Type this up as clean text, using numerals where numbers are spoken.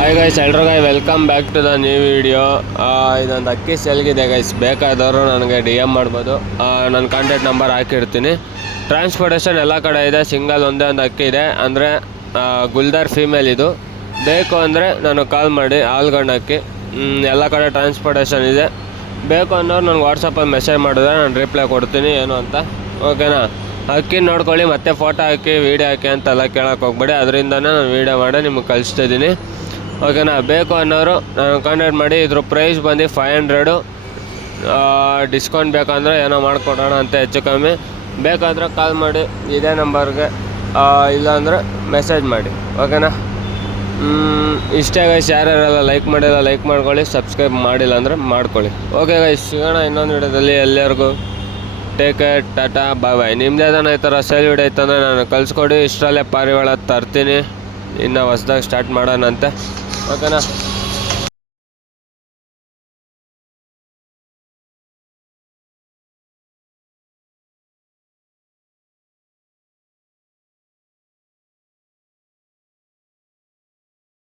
Hi guys, ಎಲ್ರಿಗೂ welcome back to the new video. ಇದೊಂದು ಅಕ್ಕಿ ಸೆಲ್ಗಿದೆ ಗೈಸ್. ಬೇಕಾದವರು ನನಗೆ DM ಮಾಡ್ಬೋದು. ನನ್ನ ಕಾಂಟ್ಯಾಕ್ಟ್ ನಂಬರ್ ಹಾಕಿರ್ತೀನಿ. ಟ್ರಾನ್ಸ್ಪೋರ್ಟೇಷನ್ ಎಲ್ಲ ಕಡೆ ಇದೆ. ಸಿಂಗಲ್ ಒಂದೇ ಒಂದು ಅಕ್ಕಿ ಇದೆ, ಅಂದರೆ ಗುಲ್ದಾರ್ ಫೀಮೇಲ್. ಇದು ಬೇಕು ಅಂದರೆ ನಾನು ಕಾಲ್ ಮಾಡಿ. ಆಲ್ಗಂಡ್ ಅಕ್ಕಿ ಎಲ್ಲ ಕಡೆ ಟ್ರಾನ್ಸ್ಪೋರ್ಟೇಷನ್ ಇದೆ. ಬೇಕು ಅನ್ನೋರು ನನಗೆ ವಾಟ್ಸಪ್ಪಲ್ಲಿ ಮೆಸೇಜ್ ಮಾಡಿದ್ರೆ ನಾನು ರಿಪ್ಲೈ ಕೊಡ್ತೀನಿ ಏನು ಅಂತ. ಓಕೆನಾ? ಅಕ್ಕಿ ನೋಡ್ಕೊಳ್ಳಿ, ಮತ್ತೆ ಫೋಟೋ ಹಾಕಿ ವೀಡಿಯೋ ಹಾಕಿ ಅಂತೆಲ್ಲ ಕೇಳೋಕೆ ಹೋಗ್ಬೇಡಿ. ಅದರಿಂದನೇ ನಾನು ವೀಡಿಯೋ ಮಾಡಿ ನಿಮಗೆ ಕಳಿಸ್ತಿದ್ದೀನಿ. ಓಕೆನಾ? ಬೇಕು ಅನ್ನೋರು ನಾನು ಕಾಂಟ್ಯಾಕ್ಟ್ ಮಾಡಿ. ಇದ್ರ ಪ್ರೈಸ್ ಬಂದು 500. ಡಿಸ್ಕೌಂಟ್ ಬೇಕಂದರೆ ಏನೋ ಮಾಡಿಕೊಡೋಣ ಅಂತ, ಹೆಚ್ಚು ಕಮ್ಮಿ. ಬೇಕಾದರೆ ಕಾಲ್ ಮಾಡಿ ಇದೇ ನಂಬರ್ಗೆ, ಇಲ್ಲಾಂದರೆ ಮೆಸೇಜ್ ಮಾಡಿ. ಓಕೆನಾ? ಇಷ್ಟೇ ಗೈಸ್. ಯಾರ್ಯಾರೆಲ್ಲ ಲೈಕ್ ಮಾಡಿಲ್ಲ ಲೈಕ್ ಮಾಡ್ಕೊಳ್ಳಿ, ಸಬ್ಸ್ಕ್ರೈಬ್ ಮಾಡಿಲ್ಲ ಅಂದರೆ ಮಾಡ್ಕೊಳ್ಳಿ. ಓಕೆ ಗೈಸ್, ಸಿಗೋಣ ಇನ್ನೊಂದು ವಿಡಿಯೋದಲ್ಲಿ. ಎಲ್ಲರಿಗೂ ಟೇಕ್ ಕೇರ್, ಟಾಟಾ, ಬಾಯ್ ಬಾಯ್. ನಿಮ್ಮದೇ ಈ ಥರ ಸೇಲ್ ವಿಡಿಯೋ ಇತ್ತಂದರೆ ನಾನು ಕಳಿಸ್ಕೊಡಿ. ಇಷ್ಟರಲ್ಲೇ ಪಾರಿವಾಳ ತರ್ತೀನಿ. ಇನ್ನು ಹೊಸ್ದಾಗಿ ಸ್ಟಾರ್ಟ್ ಮಾಡೋಣಂತೆ. ಓಕೆನಾ?